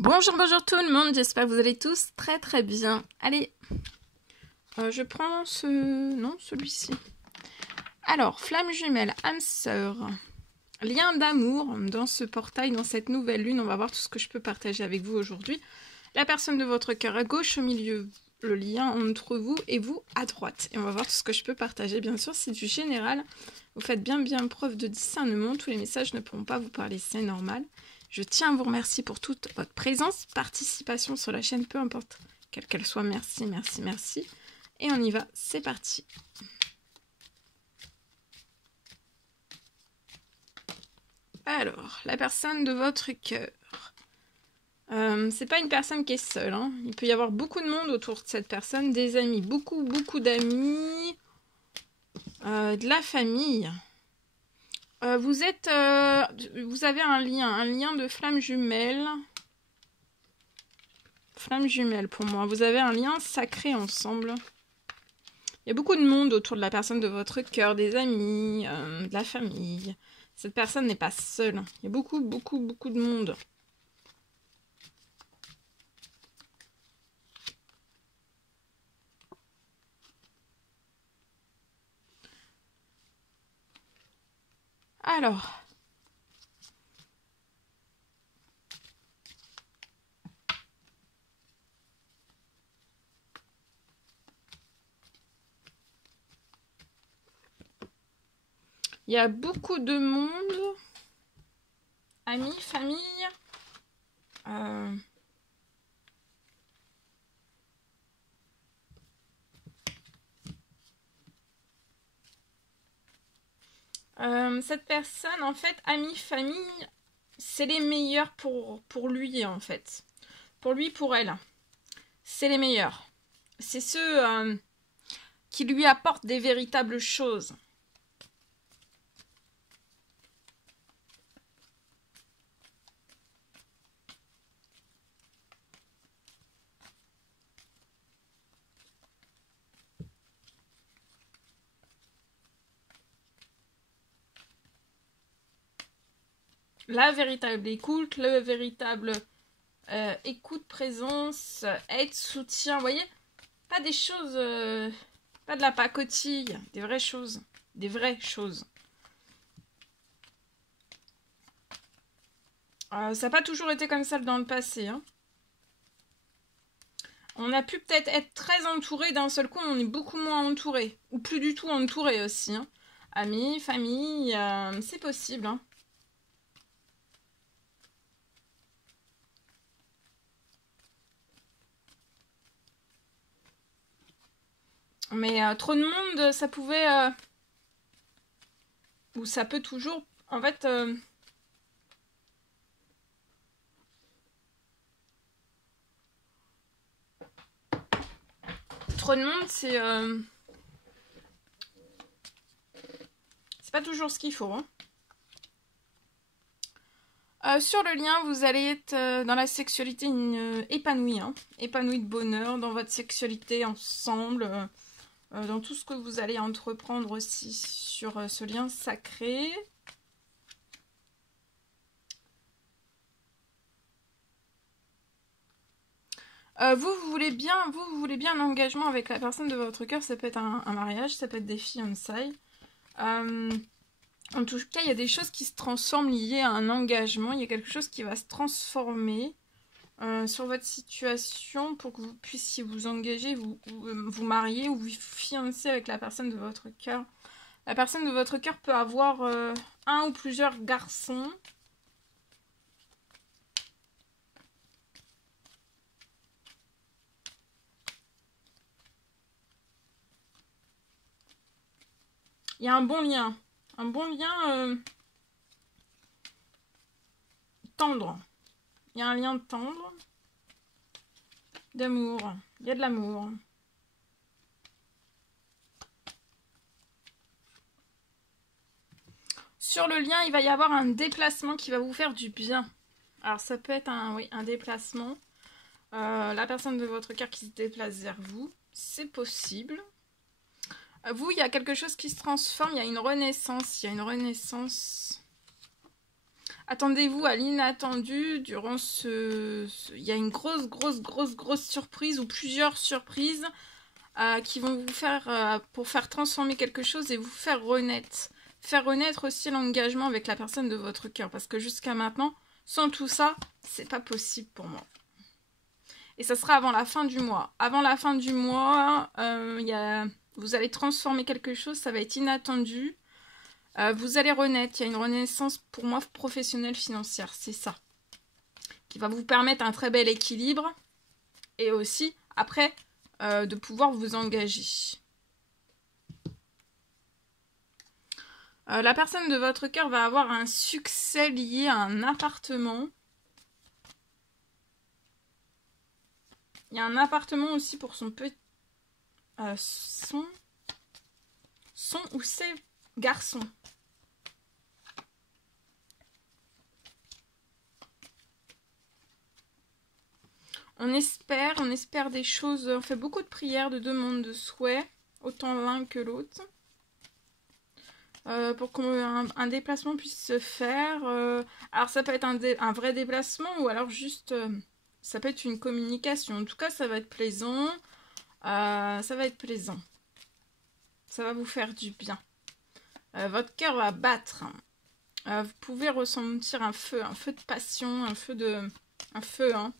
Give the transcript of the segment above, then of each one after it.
Bonjour, bonjour tout le monde, j'espère que vous allez tous très très bien. Allez, je prends celui-ci. Alors, flamme jumelle, âme sœur, lien d'amour dans ce portail, dans cette nouvelle lune. On va voir tout ce que je peux partager avec vous aujourd'hui. La personne de votre cœur à gauche, au milieu, le lien entre vous et vous à droite. Et on va voir tout ce que je peux partager. Bien sûr, c'est du général. Vous faites bien preuve de discernement. Tous les messages ne pourront pas vous parler, c'est normal. Je tiens à vous remercier pour toute votre présence, participation sur la chaîne, peu importe quelle qu'elle soit. Merci, merci, merci. Et on y va, c'est parti. Alors, la personne de votre cœur. C'est pas une personne qui est seule. Hein. Il peut y avoir beaucoup de monde autour de cette personne, des amis, beaucoup d'amis, de la famille. Vous avez un lien de flamme jumelle. Flamme jumelle pour moi. Vous avez un lien sacré ensemble. Il y a beaucoup de monde autour de la personne de votre cœur, des amis, de la famille. Cette personne n'est pas seule. Il y a beaucoup de monde. Alors. Il y a beaucoup de monde. Amis, famille. Cette personne, en fait, amis, famille, c'est les meilleurs pour lui, en fait. Pour lui, pour elle. C'est les meilleurs. C'est ceux qui lui apportent des véritables choses. La véritable écoute, le véritable écoute, présence, aide, soutien. Vous voyez, pas des choses, pas de la pacotille, des vraies choses. Des vraies choses. Ça n'a pas toujours été comme ça dans le passé. Hein. On a pu peut-être être très entouré, d'un seul coup, on est beaucoup moins entouré. Ou plus du tout entouré aussi. Hein. Amis, famille, c'est possible. Hein. Mais trop de monde, ça pouvait... ou ça peut toujours... En fait... trop de monde, c'est pas toujours ce qu'il faut. Hein. Sur le lien, vous allez être dans la sexualité épanouie. Hein. Épanouie de bonheur, dans votre sexualité ensemble... dans tout ce que vous allez entreprendre aussi sur ce lien sacré. Vous voulez bien un engagement avec la personne de votre cœur. Ça peut être un mariage, ça peut être des fiançailles. En tout cas, il y a des choses qui se transforment liées à un engagement. Il y a quelque chose qui va se transformer sur votre situation pour que vous puissiez vous engager, vous marier ou vous fiancer avec la personne de votre cœur. La personne de votre cœur peut avoir un ou plusieurs garçons. Il y a un bon lien. Un bon lien tendre. Il y a un lien tendre. D'amour. Il y a de l'amour. Sur le lien, il va y avoir un déplacement qui va vous faire du bien. Alors, ça peut être un déplacement. La personne de votre cœur qui se déplace vers vous. C'est possible. Vous, il y a quelque chose qui se transforme. Il y a une renaissance. Il y a une renaissance. Attendez-vous à l'inattendu durant il y a une grosse surprise ou plusieurs surprises qui vont vous faire, pour faire transformer quelque chose et vous faire renaître. Faire renaître aussi l'engagement avec la personne de votre cœur. Parce que jusqu'à maintenant, sans tout ça, c'est pas possible pour moi. Et ça sera avant la fin du mois. Avant la fin du mois, vous allez transformer quelque chose, ça va être inattendu. Vous allez renaître. Il y a une renaissance pour moi professionnelle financière, c'est ça. Qui va vous permettre un très bel équilibre. Et aussi, après, de pouvoir vous engager. La personne de votre cœur va avoir un succès lié à un appartement. Il y a un appartement aussi pour son petit... son ou ses garçons. On espère des choses, on fait beaucoup de prières, de demandes, de souhaits, autant l'un que l'autre. Pour qu'un déplacement puisse se faire. Alors ça peut être un vrai déplacement ou alors juste... ça peut être une communication. En tout cas, ça va être plaisant. Ça va être plaisant. Ça va vous faire du bien. Votre cœur va battre. Vous pouvez ressentir un feu de passion, un feu, hein.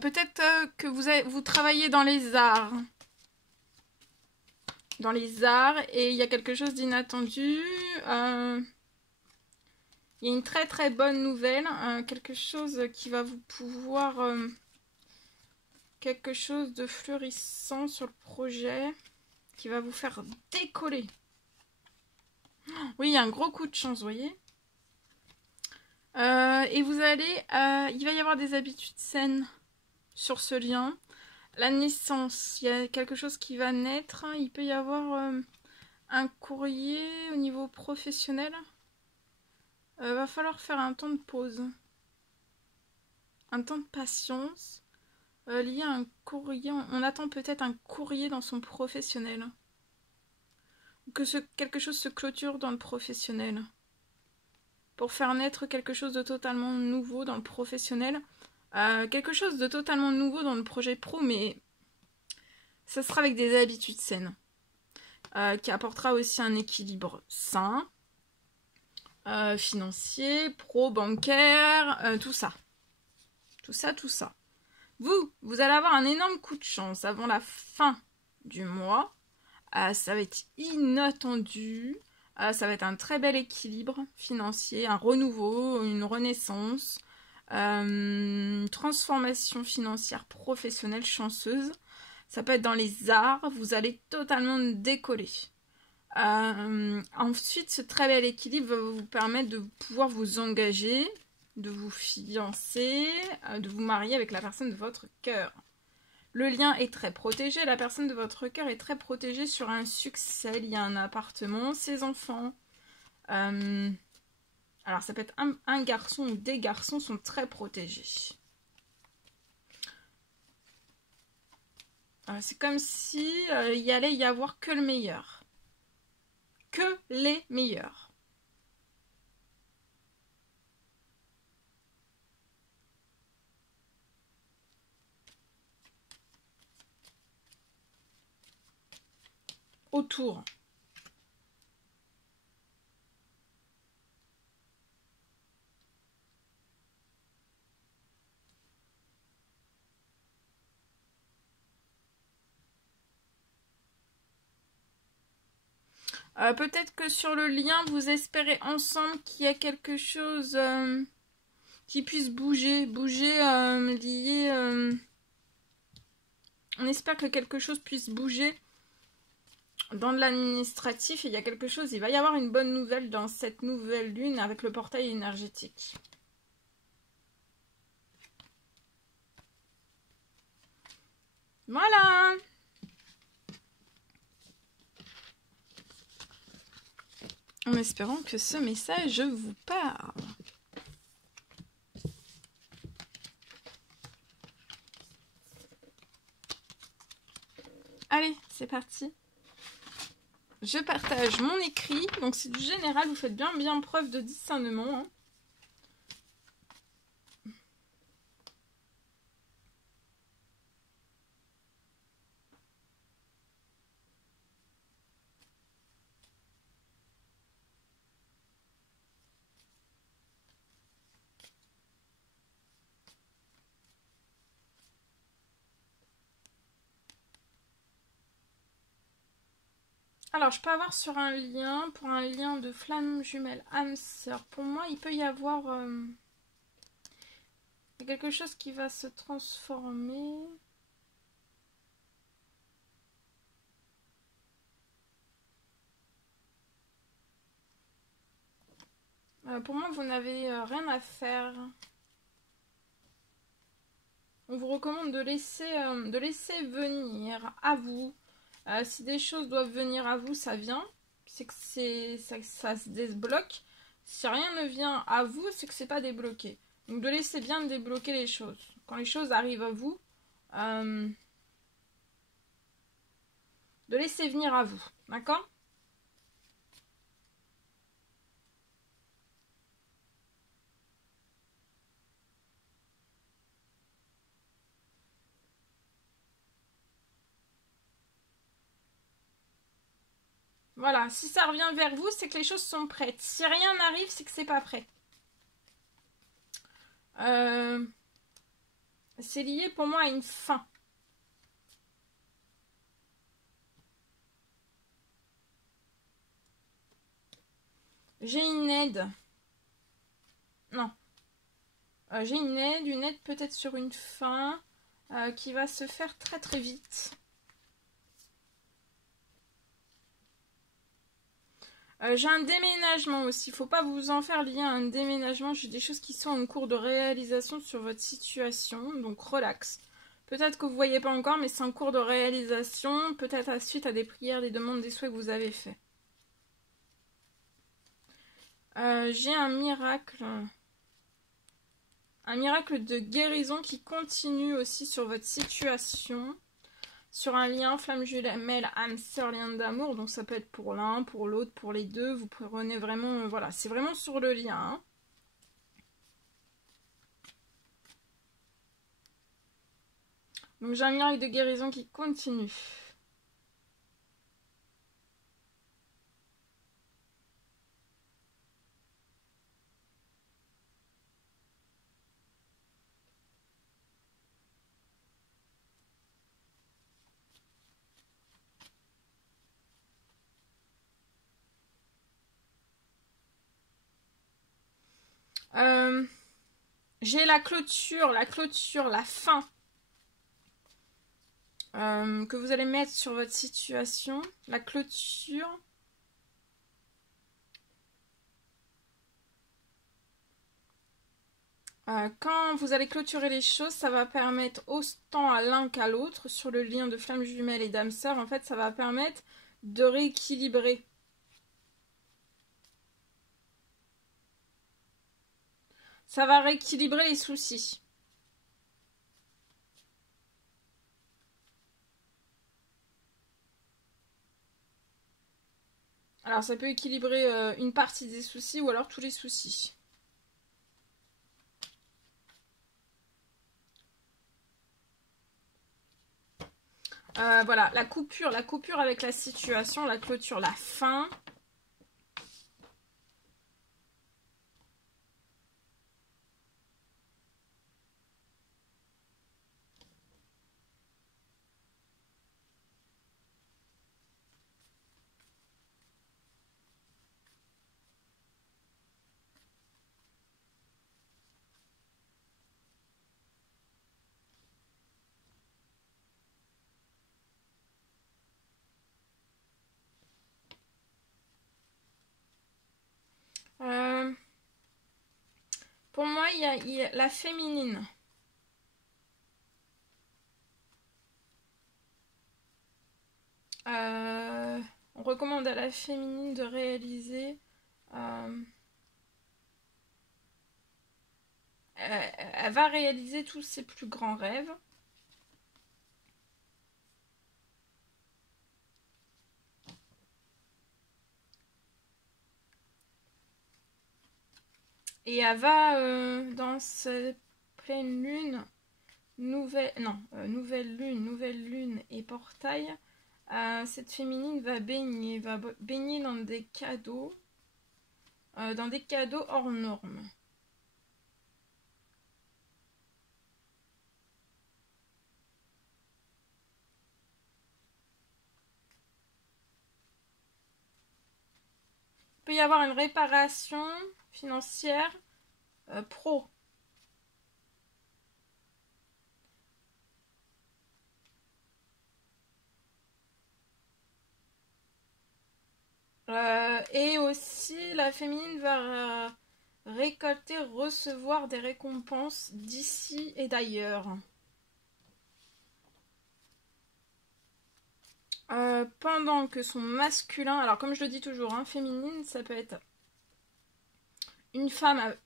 Peut-être que vous travaillez dans les arts. Dans les arts et il y a quelque chose d'inattendu. Il y a une très bonne nouvelle. Quelque chose qui va vous pouvoir... quelque chose de fleurissant sur le projet. Qui va vous faire décoller. Oui, il y a un gros coup de chance, vous voyez. Et vous allez... il va y avoir des habitudes saines sur ce lien. La naissance, il y a quelque chose qui va naître. Il peut y avoir un courrier au niveau professionnel. Va falloir faire un temps de pause. Un temps de patience. Lié à un courrier. On attend peut-être un courrier dans son professionnel. Que quelque chose se clôture dans le professionnel. Pour faire naître quelque chose de totalement nouveau dans le professionnel. Quelque chose de totalement nouveau dans le projet pro, mais ça sera avec des habitudes saines. Qui apportera aussi un équilibre sain, financier, pro, bancaire, tout ça. Tout ça. Vous allez avoir un énorme coup de chance avant la fin du mois. Ça va être inattendu. Ça va être un très bel équilibre financier, un renouveau, une renaissance. Transformation financière professionnelle chanceuse. Ça peut être dans les arts, vous allez totalement décoller. Ensuite, ce très bel équilibre va vous permettre de pouvoir vous engager, de vous fiancer, de vous marier avec la personne de votre cœur. Le lien est très protégé, la personne de votre cœur est très protégée sur un succès. Il y a un appartement, ses enfants. Alors, ça peut être un garçon ou des garçons sont très protégés. C'est comme si il allait y avoir que le meilleur. Que les meilleurs. Autour. Peut-être que sur le lien, vous espérez ensemble qu'il y a quelque chose qui puisse bouger lié... on espère que quelque chose puisse bouger dans de l'administratif. Il y a quelque chose, il va y avoir une bonne nouvelle dans cette nouvelle lune avec le portail énergétique. Voilà! En espérant que ce message vous parle. Allez, c'est parti. Je partage mon écrit. Donc c'est du général, vous faites bien preuve de discernement. Hein. Alors, je peux avoir sur un lien, pour un lien de flamme jumelle âme sœur. Pour moi, il peut y avoir quelque chose qui va se transformer. Pour moi, vous n'avez rien à faire. On vous recommande de laisser venir à vous. Si des choses doivent venir à vous, ça vient. C'est que ça se débloque. Si rien ne vient à vous, c'est que c'est pas débloqué. Donc de laisser bien débloquer les choses. Quand les choses arrivent à vous, de laisser venir à vous. D'accord ? Voilà, si ça revient vers vous, c'est que les choses sont prêtes. Si rien n'arrive, c'est que c'est pas prêt. C'est lié pour moi à une fin. J'ai une aide. Non. J'ai une aide peut-être sur une fin qui va se faire très très vite. J'ai un déménagement aussi. Faut pas vous en faire lier à un déménagement. J'ai des choses qui sont en cours de réalisation sur votre situation. Donc relax. Peut-être que vous ne voyez pas encore, mais c'est en cours de réalisation. Peut-être à suite à des prières, des demandes, des souhaits que vous avez faits. J'ai un miracle. Un miracle de guérison qui continue aussi sur votre situation. Sur un lien flamme jumelle, âme sœur, lien d'amour. Donc ça peut être pour l'un, pour l'autre, pour les deux. Vous prenez vraiment... voilà, c'est vraiment sur le lien. Hein. Donc j'ai un miracle de guérison qui continue. J'ai la clôture, la fin que vous allez mettre sur votre situation. La clôture. Quand vous allez clôturer les choses, ça va permettre autant à l'un qu'à l'autre, sur le lien de flamme jumelle et d'âme sœur, en fait, ça va permettre de rééquilibrer. Ça va rééquilibrer les soucis. Alors, ça peut équilibrer une partie des soucis ou alors tous les soucis. Voilà, la coupure avec la situation, la clôture, la fin. Pour moi, il y a la féminine. On recommande à la féminine de réaliser... elle va réaliser tous ses plus grands rêves. Et elle va dans cette pleine lune, nouvelle lune et portail. Cette féminine va baigner dans des cadeaux hors normes. Il peut y avoir une réparation financière pro. Et aussi, la féminine va récolter, recevoir des récompenses d'ici et d'ailleurs. Pendant que son masculin, alors comme je le dis toujours, hein, féminine, ça peut être une femme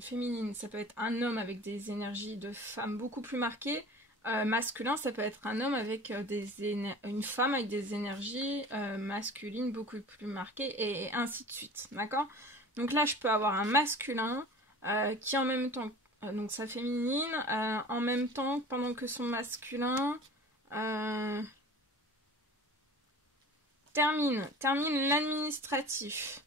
féminine, ça peut être un homme avec des énergies de femme beaucoup plus marquées. Masculin, ça peut être un homme avec une femme avec des énergies masculines beaucoup plus marquées et ainsi de suite, d'accord? Donc là, je peux avoir un masculin qui en même temps, donc sa féminine, en même temps, pendant que son masculin termine l'administratif.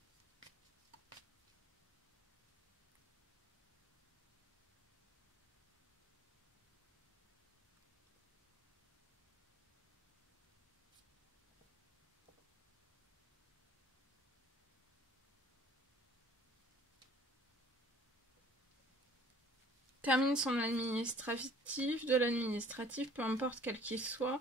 Termine son administratif, de l'administratif, peu importe quel qu'il soit.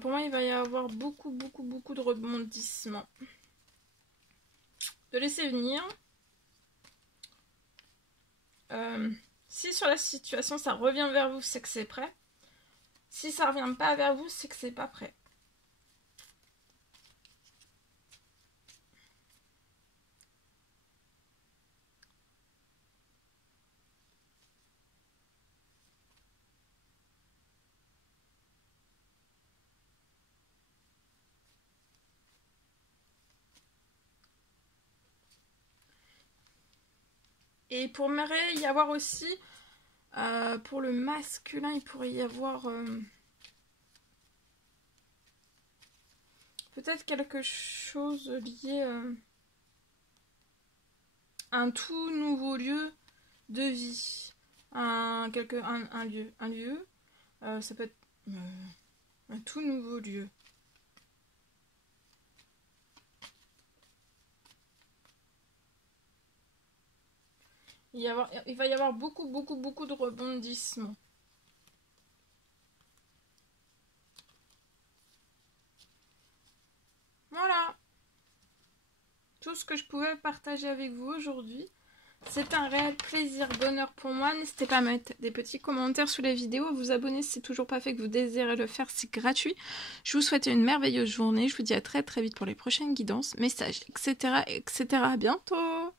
Pour moi, il va y avoir beaucoup de rebondissements. De laisser venir. Si sur la situation, ça revient vers vous, c'est que c'est prêt. Si ça revient pas vers vous, c'est que c'est pas prêt. Et il pourrait y avoir aussi, pour le masculin, il pourrait y avoir peut-être quelque chose lié à un tout nouveau lieu de vie. Un lieu. Ça peut être un tout nouveau lieu. Il va y avoir beaucoup de rebondissements. Voilà. Tout ce que je pouvais partager avec vous aujourd'hui. C'est un réel plaisir, bonheur pour moi. N'hésitez pas à mettre des petits commentaires sous les vidéos. Vous abonner si c'est toujours pas fait, que vous désirez le faire, c'est gratuit. Je vous souhaite une merveilleuse journée. Je vous dis à très vite pour les prochaines guidances, messages, etc. À bientôt.